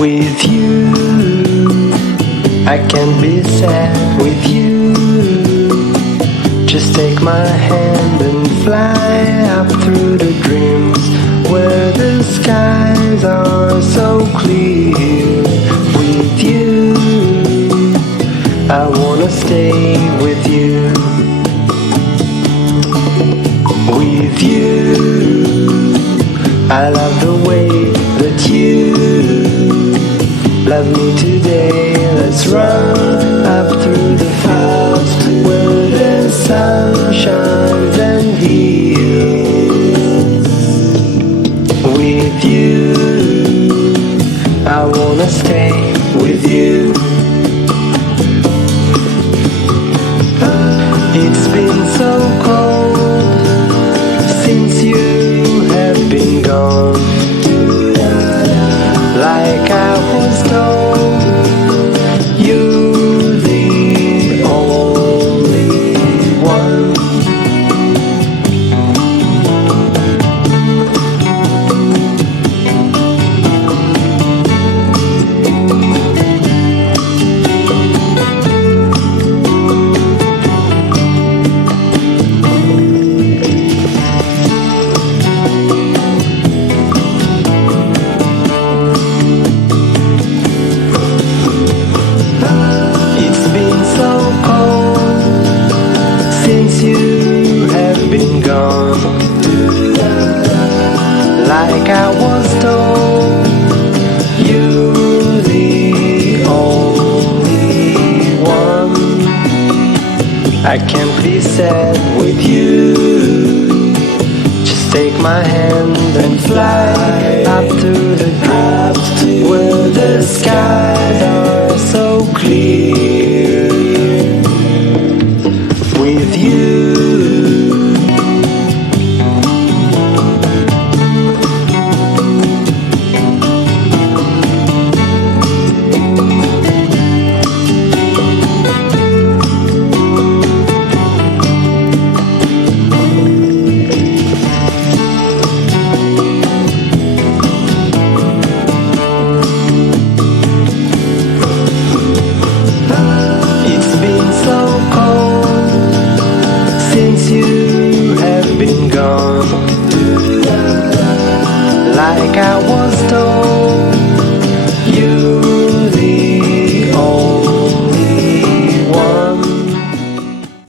With you, I can't be sad with you. Just take my hand and fly up through the dreams where the skies are so clear. With you, I wanna stay with you. With you, I love the way that you love me today. Let's run up through the fields where the sun shines and heals. With you, I wanna stay with you. It's been so cold since you have been gone. Like I was told, you're the only one. Been gone. Like I was told, you're the only one. I can't be sad with you. Just take my hand and fly up to the dreams where the skies are so clear. With you, been gone. Like I was